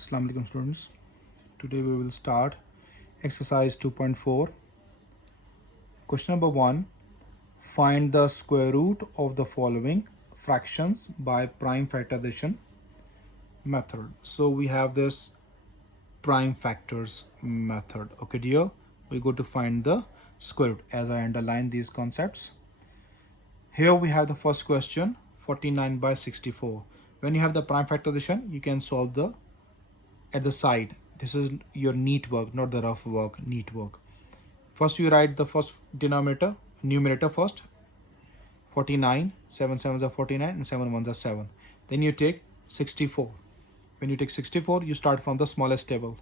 Assalamu alaikum students. Today we will start exercise 2.4. Question number 1. Find the square root of the following fractions by prime factorization method. So we have this prime factors method. Okay dear, we go to find the square root as I underline these concepts. Here we have the first question, 49 by 64. When you have the prime factorization, you can solve the at the side. This is your neat work, not the rough work, neat work. First you write the first numerator first. 49, 7 sevens are 49 and 7 ones are 7. Then you take 64. When you take 64, you start from the smallest table.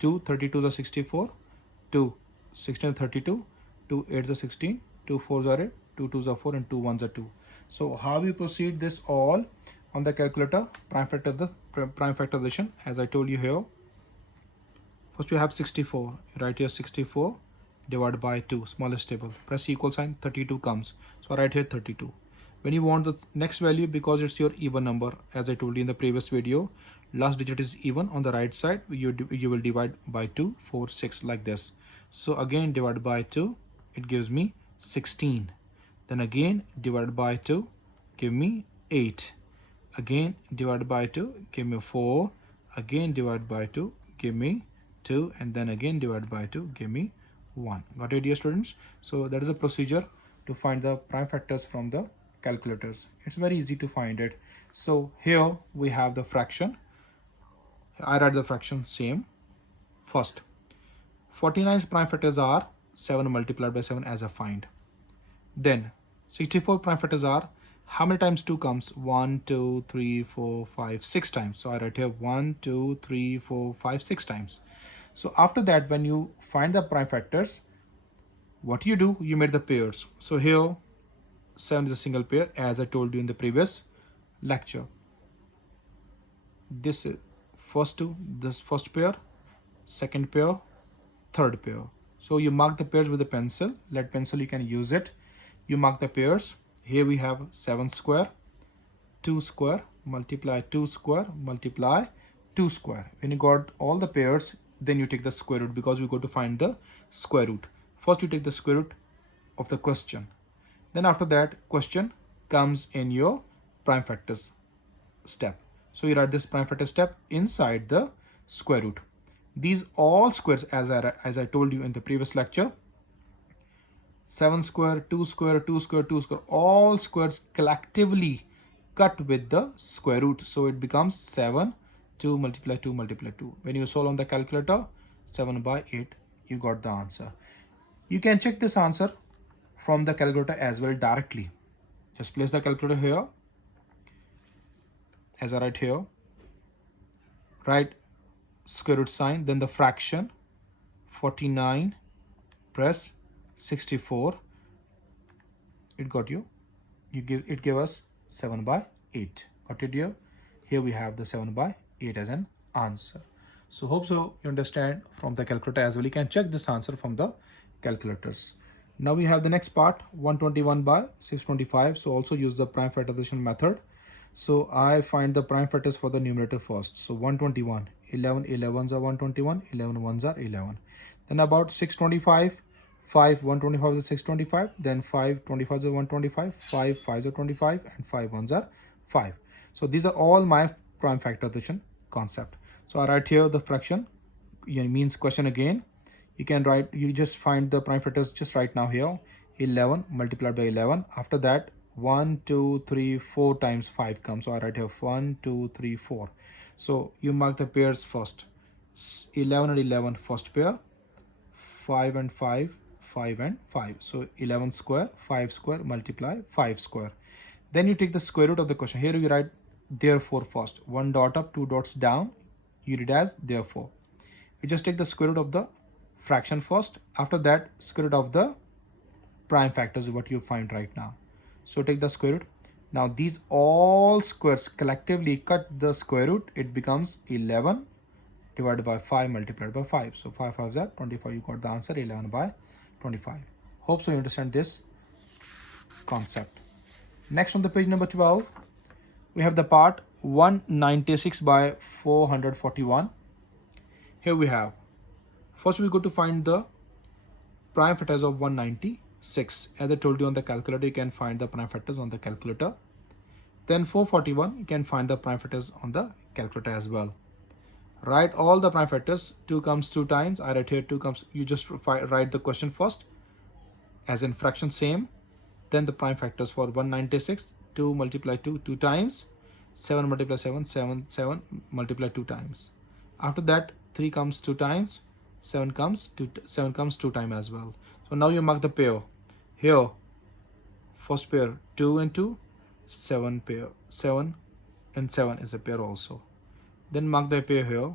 2 32s are 64, 2 16 are 32, 2 8s are 16, 2 4s are 8, 2 2s are 4 and 2 1s are 2. So how you proceed this all on the calculator, prime factorization, as I told you here. First you have 64, write here 64 divided by 2, smallest table, press equal sign, 32 comes, so I write here 32. When you want the next value, because it's your even number, as I told you in the previous video, last digit is even on the right side, you will divide by 2, 4, 6 like this. So again divide by 2, it gives me 16. Then again divided by 2, give me 8. Again divided by 2, give me 4. Again divided by 2, give me 2. And then again divided by 2, give me 1. Got it, dear students? So that is a procedure to find the prime factors from the calculators. It's very easy to find it. So here we have the fraction. I write the fraction same. First, 49's prime factors are 7 multiplied by 7 as I find. Then 64 prime factors are, how many times 2 comes? 1, 2, 3, 4, 5, 6 times. So I write here 1, 2, 3, 4, 5, 6 times. So after that, when you find the prime factors, what you do, you made the pairs. So here 7 is a single pair, as I told you in the previous lecture. This is first two, this first pair, second pair, third pair. So you mark the pairs with a pencil. Lead pencil, you can use it. You mark the pairs. Here we have 7 square, 2 square, multiply 2 square, multiply 2 square. When you got all the pairs, then you take the square root, because we go to find the square root. First you take the square root of the question. Then after that, question comes in your prime factors step. So you write this prime factor step inside the square root. These all squares, as I told you in the previous lecture, 7 square, 2 square, 2 square, 2 square, all squares collectively cut with the square root. So it becomes 7, 2 multiply 2 multiply 2. When you solve on the calculator, 7 by 8, you got the answer. You can check this answer from the calculator as well directly. Just place the calculator here, as I write here, write square root sign, then the fraction 49, press 64, it got you, it gave us 7 by 8. Got it here? Here we have the 7 by 8 as an answer. So hope so you understand from the calculator as well. You can check this answer from the calculators. Now we have the next part, 121 by 625. So also use the prime factorization method. So I find the prime factors for the numerator first. So 121, 11 11s are 121, 11 ones are 11. Then about 625, 5 125 is 625, then 5 25 is 125, 5 5s are 25, and 5 ones are 5. So these are all my prime factorization concept. So I write here the fraction, means question again. You can write, you just find the prime factors just right now here, 11 multiplied by 11. After that, 1 2 3 4 times 5 comes. So I write here 1 2 3 4. So you mark the pairs first. 11 and 11 first pair, 5 and 5, 5 and 5. So 11 square, 5 square, multiply 5 square. Then you take the square root of the question. Here you write therefore first. 1 dot up, 2 dots down. You read as therefore. You just take the square root of the fraction first. After that, square root of the prime factors is what you find right now. So take the square root. Now these all squares collectively cut the square root. It becomes 11 divided by 5 multiplied by 5. So 5 5s are 25. You got the answer, 11 by 25. Hope so you understand this concept. Next on the page number 12, we have the part 196 by 441. Here we have, first we go to find the prime factors of 196. As I told you on the calculator, you can find the prime factors on the calculator. Then 441, you can find the prime factors on the calculator as well. Write all the prime factors. 2 comes 2 times. I write here 2 comes. You just write the question first as in fraction same. Then the prime factors for 196. 2 multiply 2 2 times. 7 multiply 7 7 7 multiply 2 times. After that 3 comes 2 times. 7 comes 2 times as well. So now you mark the pair. Here first pair 2 and 2, 7 pair, 7 and 7 is a pair also. Then mark the pair here.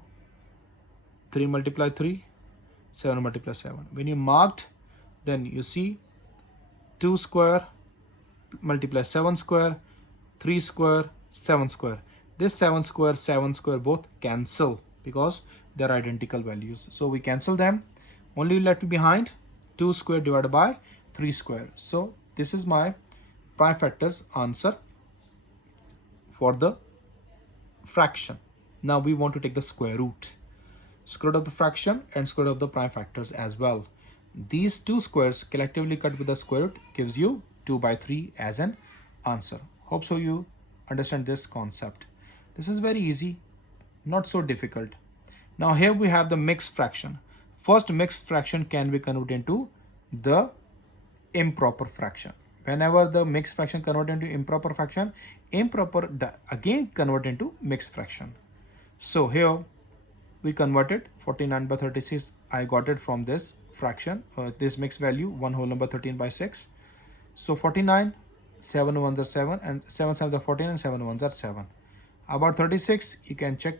3 multiply 3, 7 multiply 7. When you marked, then you see 2 square multiply 7 square, 3 square, 7 square. This 7 square both cancel because they are identical values. So we cancel them. Only left behind 2 square divided by 3 square. So this is my prime factors answer for the fraction. Now we want to take the square root. Square root of the fraction and square root of the prime factors as well. These two squares collectively cut with the square root gives you 2 by 3 as an answer. Hope so you understand this concept. This is very easy, not so difficult. Now here we have the mixed fraction. First mixed fraction can be converted into the improper fraction. Whenever the mixed fraction converted into improper fraction, improper again convert into mixed fraction. So here we converted 49 by 36. I got it from this fraction, this mixed value, 1 whole number 13 by 6. So 49, 7 ones are 7 and 7 sevens are 14 and 7 ones are 7. About 36, you can check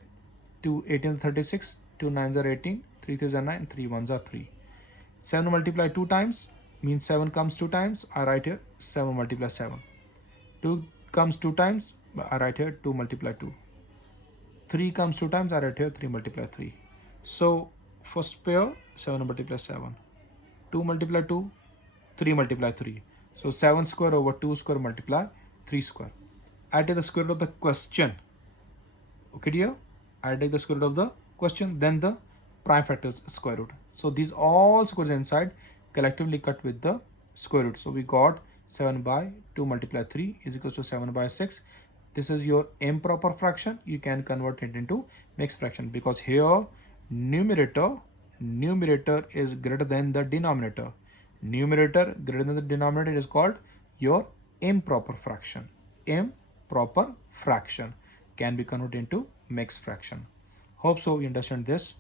2 18 36, 2 nines are 18, 3 threes are 9, 3 ones are 3. 7 multiply 2 times means 7 comes 2 times. I write here 7 multiply 7. 2 comes 2 times. I write here 2 multiply 2. 3 comes 2 times. I write here 3 multiply 3. So first pair 7 multiply 7. 2 multiply 2. 3 multiply 3. So 7 square over 2 square multiply 3 square. I take the square root of the question. Okay dear? I take the square root of the question, then the prime factors square root. So these all squares inside collectively cut with the square root. So we got 7 by 2 multiply 3 is equals to 7 by 6. This is your improper fraction. You can convert it into mixed fraction because here numerator is greater than the denominator. Numerator greater than the denominator is called your improper fraction. Improper fraction can be converted into mixed fraction. Hope so you understand this.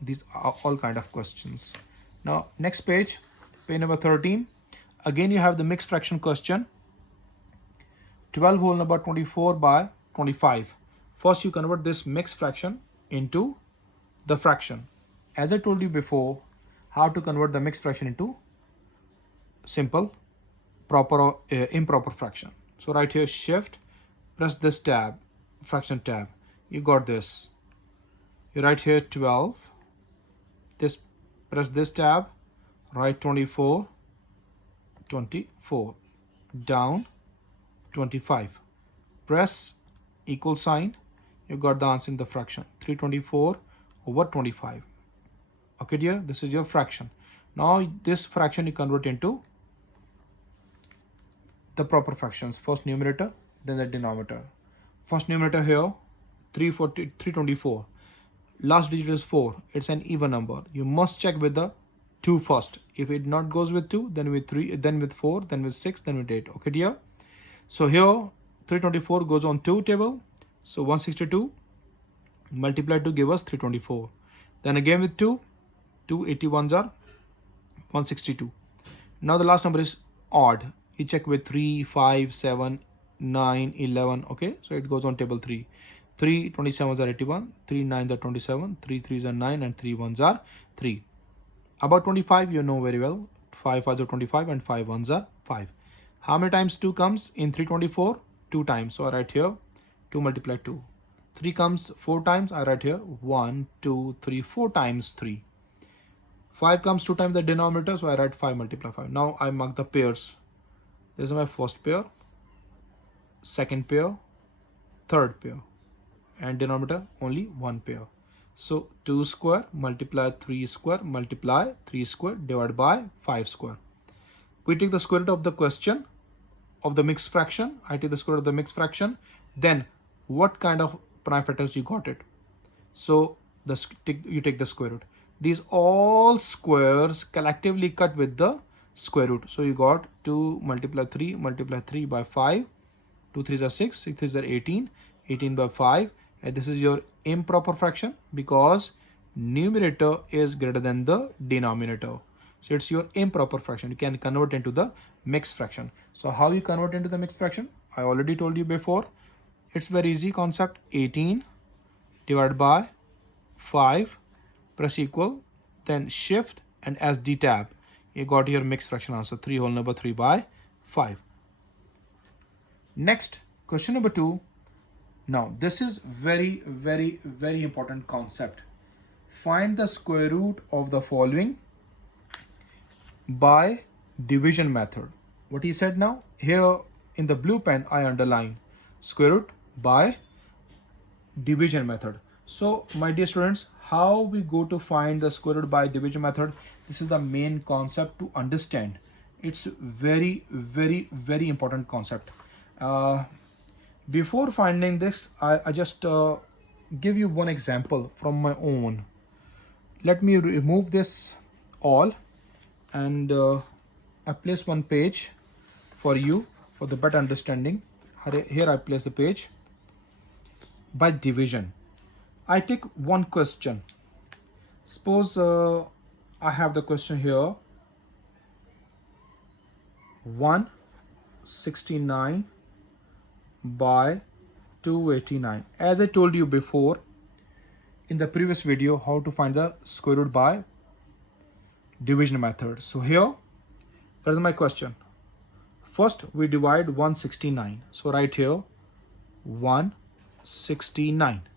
These are all kind of questions. Now next page number 13. Again you have the mixed fraction question. 12 whole number 24 by 25. First you convert this mixed fraction into the fraction. As I told you before, how to convert the mixed fraction into simple proper improper fraction. So right here shift, press this tab, fraction tab. You got this. You write here 12. This press this tab, write 24, 24, down 25. Press equal sign. You got the answer in the fraction 324 over 25. Okay dear, this is your fraction. Now this fraction you convert into the proper fractions. First numerator, then the denominator. First numerator here 324. Last digit is 4. It's an even number. You must check with the 2 first. If it not goes with 2, then with 3, then with 4, then with 6, then with 8. Okay dear. So here 324 goes on 2 table. So 162 multiply 2 give us 324. Then again with 2, 281s are 162. Now the last number is odd. You check with 3, 5, 7, 9, 11. Okay, so it goes on table 3. 3 27s are 81, 3 9s are 27, 3 3s are 9 and 3 1s are 3. About 25 you know very well. 5 5s are 25 and 5 1s are 5. How many times 2 comes in 324? 2 times. So I write here 2 multiply 2. 3 comes 4 times. I write here 1, 2, 3, 4 times 3. 5 comes 2 times the denominator. So I write 5 multiply 5. Now I mark the pairs. This is my first pair, second pair, third pair, and denominator only one pair. So 2 square multiply 3 square multiply 3 square divided by 5 square. We take the square root of the question of the mixed fraction. I take the square root of the mixed fraction. Then what kind of prime factors you got it? So you take the square root. These all squares collectively cut with the square root. So you got 2 multiply 3 by 5. 2 3s are 6, 6 3s are 18, 18 by 5. And this is your improper fraction because numerator is greater than the denominator. So it's your improper fraction. You can convert into the mixed fraction. So how you convert into the mixed fraction? I already told you before. It's very easy concept. 18 divided by 5 press equal, then shift and as D tab. You got your mixed fraction answer. 3 whole number 3 by 5. Next, question number 2. Now this is very important concept. Find the square root of the following by division method. What he said now? Here in the blue pen I underline square root by division method. So my dear students, how we go to find the square root by division method? This is the main concept to understand. It's very important concept. Before finding this, I just give you one example from my own. Let me remove this all and I place one page for you for the better understanding. Here I place the page by division. I take one question. Suppose I have the question here 169 by 289. As I told you before in the previous video how to find the square root by division method. So here, that is my question. First we divide 169. So right here 169.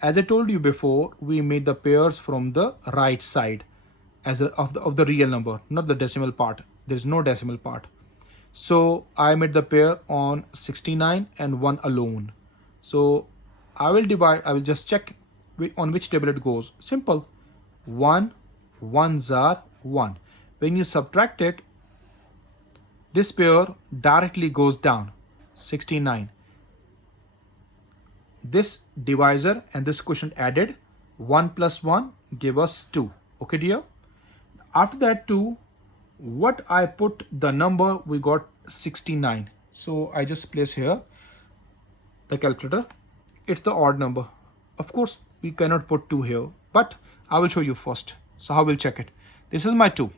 As I told you before, we made the pairs from the right side of the real number, not the decimal part. There is no decimal part. So I made the pair on 69 and 1 alone. So I will just check on which table it goes. Simple. 1 ones are 1. When you subtract it, this pair directly goes down. 69. This divisor and this quotient added, 1 plus 1 give us 2. Okay dear? After that 2, what I put the number, we got 69. So I just place here the calculator. It's the odd number. Of course we cannot put 2 here, but I will show you first. So how we'll check it? This is my 2.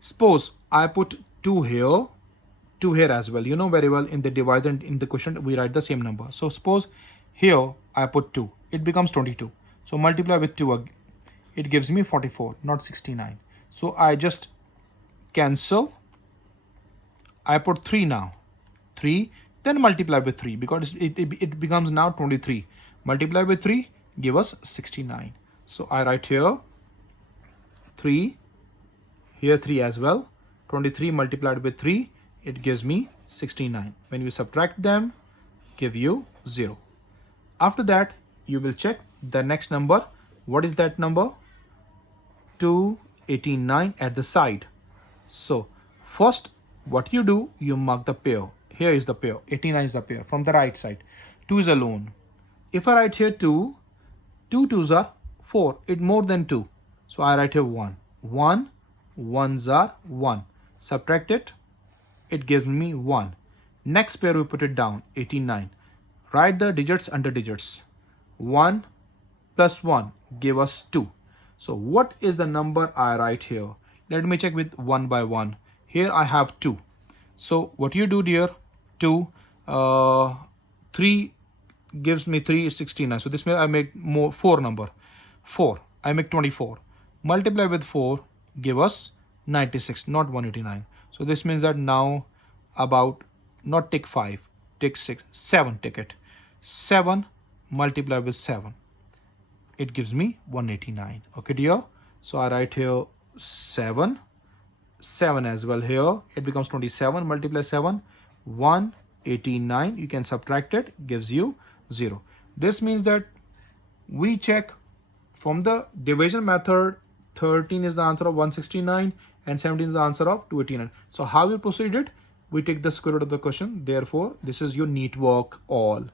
Suppose I put 2 here, 2 here as well. You know very well in the divisor and in the quotient we write the same number. So suppose here I put 2, it becomes 22. So multiply with 2, it gives me 44, not 69. So I just cancel. I put 3 now, 3, then multiply with 3 because it becomes now 23. Multiply with 3, give us 69. So I write here 3, here 3 as well. 23 multiplied with 3, it gives me 69. When we subtract them, give you 0. After that, you will check the next number. What is that number? 289 at the side. So first what you do, you mark the pair. Here is the pair, 89 is the pair from the right side. 2 is alone. If I write here 2, 2 2s are 4, it more than 2. So I write here 1. 1 ones are 1. Subtract it, it gives me 1. Next pair we put it down, 89. Write the digits under digits. 1 plus 1 give us 2. So what is the number I write here? Let me check with 1 by 1. Here I have 2. So what you do dear, 2, 3 gives me 3 is 69. So this means I make more 4 number. 4, I make 24. Multiply with 4, give us 96, not 189. So this means that now about, not take 5, take 6, 7 take it. 7 multiply with 7. It gives me 189. Okay dear? So I write here 7, 7 as well here. It becomes 27, multiply 7, 1 89. You can subtract it, gives you 0. This means that we check from the division method, 13 is the answer of 169 and 17 is the answer of 289. So how we proceed it? We take the square root of the question. Therefore, this is your neat work all.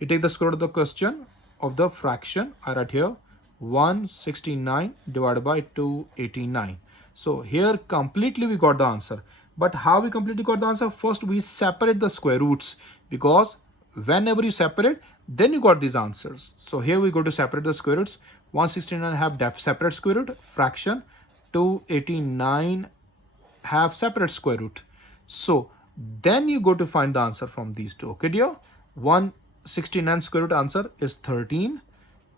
You take the square root of the question of the fraction. I write here 169 divided by 289. So here completely we got the answer. But how we completely got the answer? First we separate the square roots, because whenever you separate, then you got these answers. So here we go to separate the square roots. 169 have separate square root, fraction. 289 have separate square root. So then you go to find the answer from these two. Okay dear, 169 square root answer is 13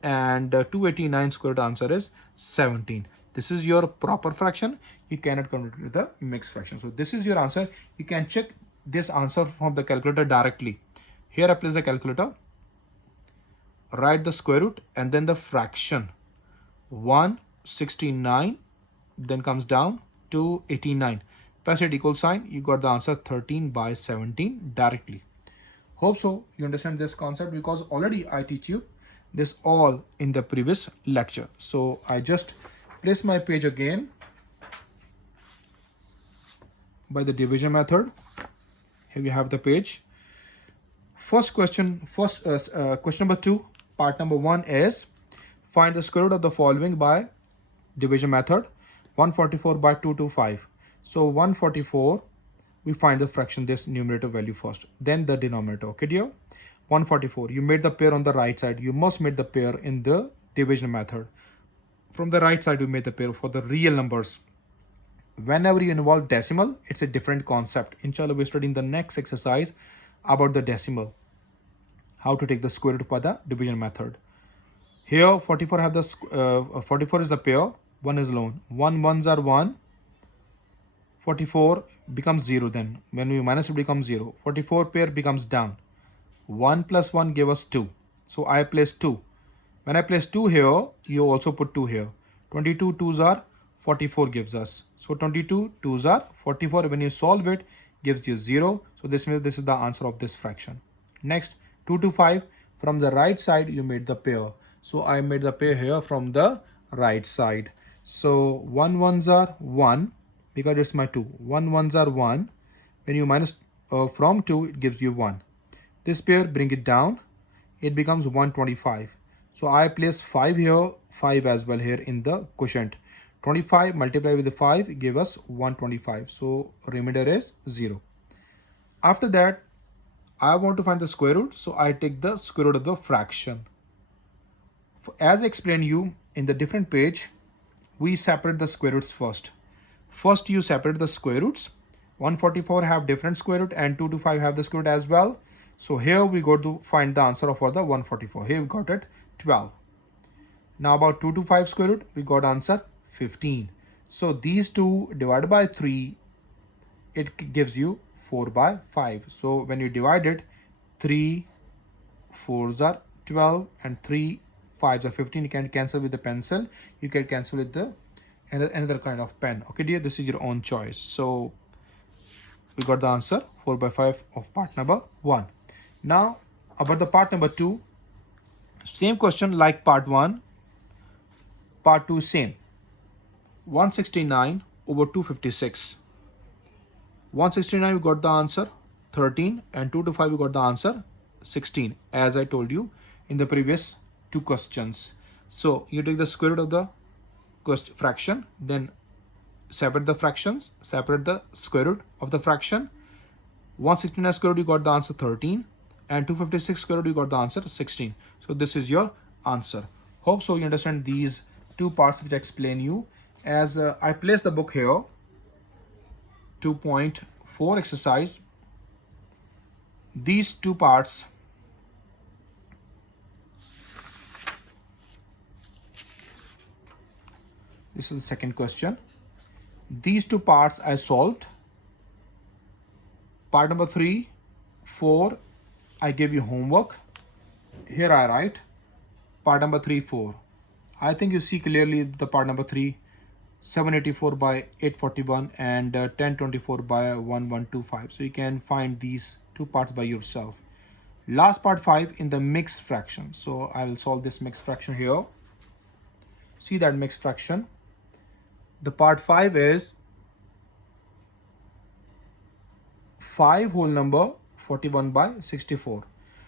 and 289 square root answer is 17. This is your proper fraction. You cannot convert it with a mixed fraction. So this is your answer. You can check this answer from the calculator directly. Here I place the calculator, write the square root and then the fraction. 169 then comes down to 89. Press it equal sign. You got the answer 13 by 17 directly. Hope so you understand this concept, because already I teach you this all in the previous lecture. So I just place my page again by the division method. Here we have the page. First question, question number 2, part number 1 is find the square root of the following by division method. 144 by 225. So 144, we find the fraction, this numerator value first, then the denominator. Okay dear, 144, you made the pair on the right side. You must make the pair in the division method. From the right side we made the pair for the real numbers. Whenever you involve decimal, it's a different concept. Inshallah, we're studying the next exercise about the decimal, how to take the square root by the division method. Here 44 have the 44 is the pair, 1 is alone. 1 ones are 1. 44 becomes 0. Then when we minus it becomes 0. 44 pair becomes down. 1 plus 1 gave us 2. So I place 2. When I place 2 here, you also put 2 here. 22 2s are 44 gives us. So 22 2s are 44. When you solve it, gives you 0. So this means this is the answer of this fraction. Next, 2 to 5. From the right side, you made the pair. So I made the pair here from the right side. So 1 ones are 1, because it's my 2. 1 ones are 1. When you minus from 2, it gives you 1. This pair, bring it down. It becomes 125. So I place 5 here, 5 as well here in the quotient. 25 multiplied with the 5 give us 125. So remainder is 0. After that, I want to find the square root. So I take the square root of the fraction. As I explained you in the different page, we separate the square roots first. First you separate the square roots. 144 have different square root and 2 to 5 have the square root as well. So here we go to find the answer for the 144. Here we got it 12. Now about 2 to 5 square root, we got answer 15. So these two divided by 3, it gives you 4 by 5. So when you divide it, 3 4s are 12 and 3 5s are 15. You can cancel with the pencil. You can cancel with the another kind of pen. Okay dear, this is your own choice. So we got the answer 4 by 5 of part number 1. Now about the part number 2, same question like part 1. Part 2 same. 169 over 256. 169 we got the answer 13 and 2 to 5 we got the answer 16, as I told you in the previous 2 questions. So you take the square root of the fraction, then separate the fractions, separate the square root of the fraction. 169 square root you got the answer 13 and 256 square root you got the answer 16. So this is your answer. Hope so you understand these 2 parts which I explain you. As I place the book here, 2.4 exercise, these 2 parts this is the second question. These 2 parts I solved. Part number 3, 4, I gave you homework. Here I write part number 3, 4. I think you see clearly the part number 3, 784 by 841 and 1024 by 1125. So you can find these two parts by yourself. Last part 5 in the mixed fraction. So I will solve this mixed fraction here. See that mixed fraction. The part 5 is 5 whole number 41 by 64.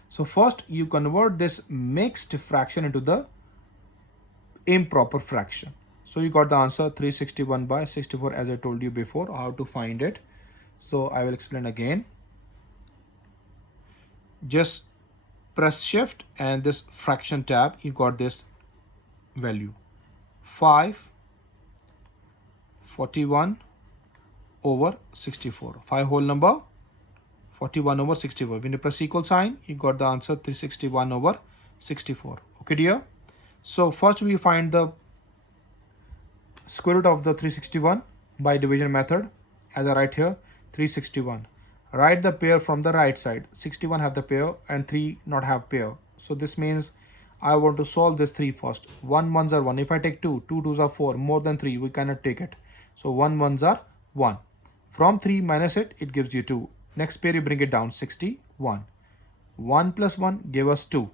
So first you convert this mixed fraction into the improper fraction. So you got the answer 361 by 64, as I told you before how to find it. So I will explain again. Just press shift and this fraction tab, you got this value 541 over 64. 5 whole number 41 over 64. When you press equal sign, you got the answer 361 over 64. Okay dear. So first we find the square root of the 361 by division method. As I write here 361. Write the pair from the right side. 61 have the pair and 3 not have pair. So this means I want to solve this 3 first. 1 ones are 1. If I take 2, 2 twos are 4. More than 3 we cannot take it. So 1 ones are 1. From 3 minus it gives you 2. Next pair you bring it down 61. 1 plus 1 give us 2.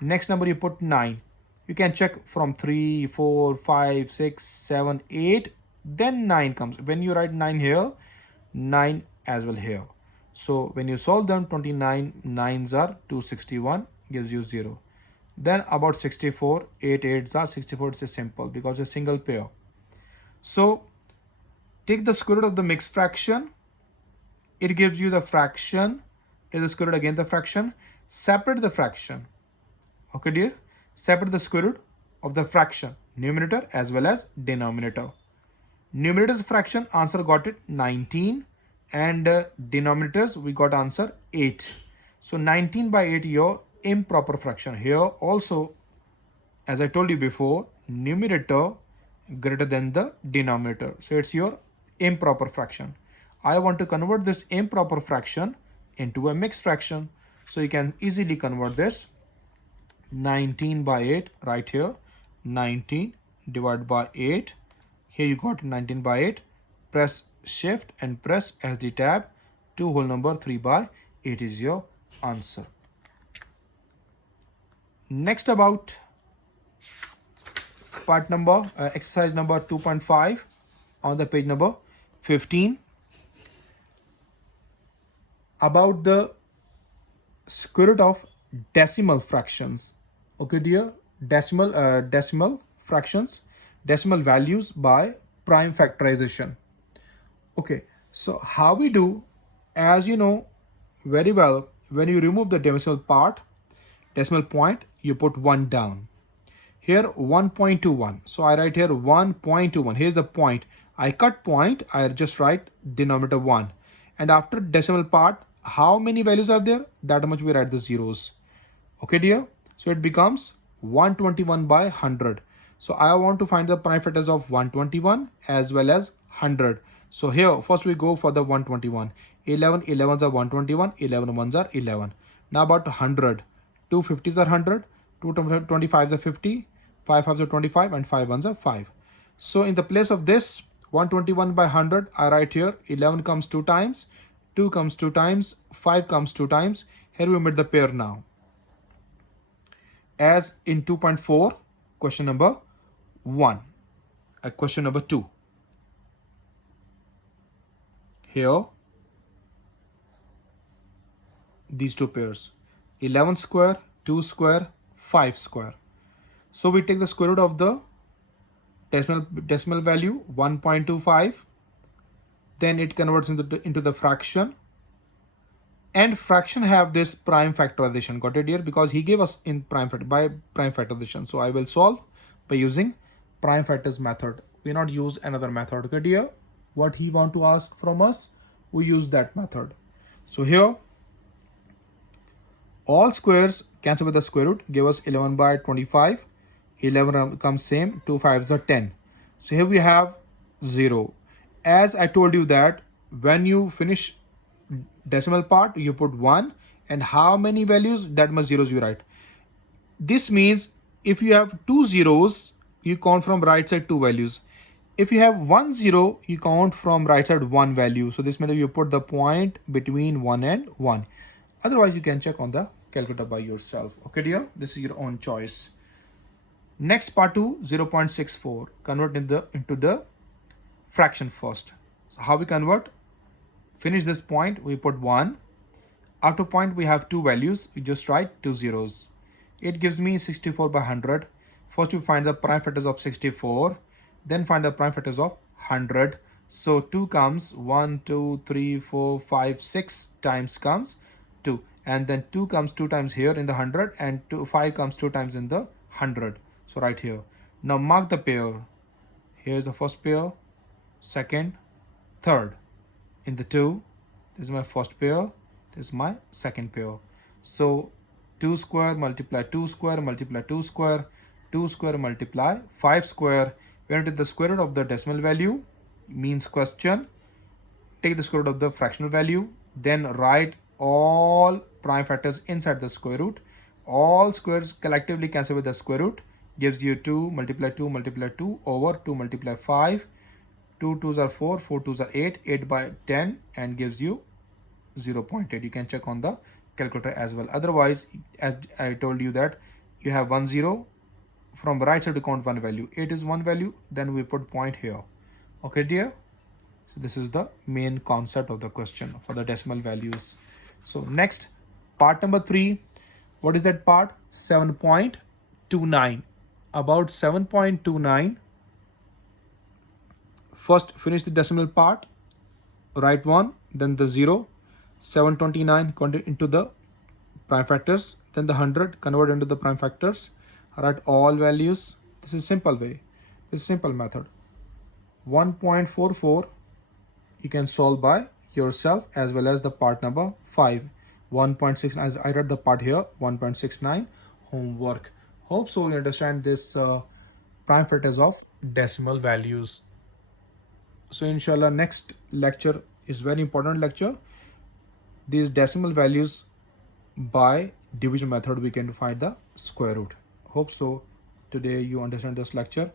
Next number you put 9. You can check from 3, 4, 5, 6, 7, 8. Then 9 comes. When you write 9 here, 9 as well here. So when you solve them, 29 9s are 261, gives you 0. Then about 64, 8 8s are 64. It's simple because it's a single pair. So take the square root of the mixed fraction. It gives you the fraction. Take the square root again the fraction. Separate the fraction. Okay dear. Separate the square root of the fraction, numerator as well as denominator. Numerator's fraction, answer got it 19, and denominators we got answer 8. So 19 by 8 your improper fraction. Here also, as I told you before, numerator greater than the denominator. So it's your improper fraction. I want to convert this improper fraction into a mixed fraction. So you can easily convert this. 19 by 8 right here, 19 divided by 8. Here you got 19 by 8. Press shift and press SD tab. 2 whole number 3 by 8 is your answer. Next about part number exercise number 2.5 on the page number 15, about the square root of decimal fractions. Okay dear, decimal fractions, decimal values by prime factorization. Okay, so how we do, as you know very well, when you remove the decimal part, decimal point, you put 1 down. Here 1.21. So I write here 1.21. Here's the point. I cut point, I just write denominator 1. And after decimal part, how many values are there? That much we write the zeros. Okay dear. So it becomes 121 by 100. So I want to find the prime factors of 121 as well as 100. So here first we go for the 121. 11 11s are 121, 11 ones are 11. Now about 100. 2 50s are 100, 2 25s are 50, 5 5s are 25, and 5 ones are 5. So in the place of this 121 by 100, I write here 11 comes 2 times, 2 comes 2 times, 5 comes 2 times. Here we made the pair now. As in 2.4, question number 1, question number 2. Here, these two pairs, 11 square, 2 square, 5 square. So we take the square root of the decimal value 1.25, then it converts into the fraction. And fraction have this prime factorization. Got it here? Because he gave us in prime factorization. So I will solve by using prime factors method. We not use another method. Okay dear? What he want to ask from us, we use that method. So here, all squares cancel with the square root, give us 11 by 25. 11 comes same, 2 5s are 10. So here we have 0. As I told you that when you finish decimal part, you put 1, and how many values, that much zeros you write. This means if you have 2 zeros, you count from right side 2 values. If you have 1 0, you count from right side one value. So this means you put the point between 1 and 1. Otherwise, you can check on the calculator by yourself. Okay, dear? This is your own choice. Next part 2, 0.64. Convert into the fraction first. So how we convert? Finish this point, we put 1. After point, we have two values. We just write two zeros. It gives me 64 by 100. First, we find the prime factors of 64. Then find the prime factors of 100. So 2 comes 1, 2, 3, 4, 5, 6 times comes 2. And then 2 comes 2 times here in the 100. And 5 comes 2 times in the 100. So right here. Now mark the pair. Here's the first pair, second, third. In the 2, this is my first pair. This is my second pair. So 2 square multiply 2 square multiply 2 square, 2 square multiply 5 square. When it is the square root of the decimal value, means question, take the square root of the fractional value, then write all prime factors inside the square root. All squares collectively cancel with the square root, gives you 2 multiply 2 multiply 2 over 2 multiply 5. 2 2s are 4, 4 2s are 8, 8 by 10, and gives you 0.8. You can check on the calculator as well. Otherwise, as I told you that you have 1 0, from right side to count one value. 8 is one value, then we put point here. Okay, dear? So this is the main concept of the question for the decimal values. So next, part number 3. What is that part? 7.29. About 7.29. First, finish the decimal part. Write 1, then the 0. 729, convert into the prime factors. Then the 100, convert into the prime factors. Write all values. This is simple way. This is simple method. 1.44 you can solve by yourself, as well as the part number 5. 1.69, as I read the part here, 1.69 homework. Hope so you understand this prime factors of decimal values. So inshallah, next lecture is very important lecture. These decimal values, by division method we can find the square root. Hope so today you understand this lecture.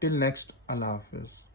Till next, Allah Hafiz.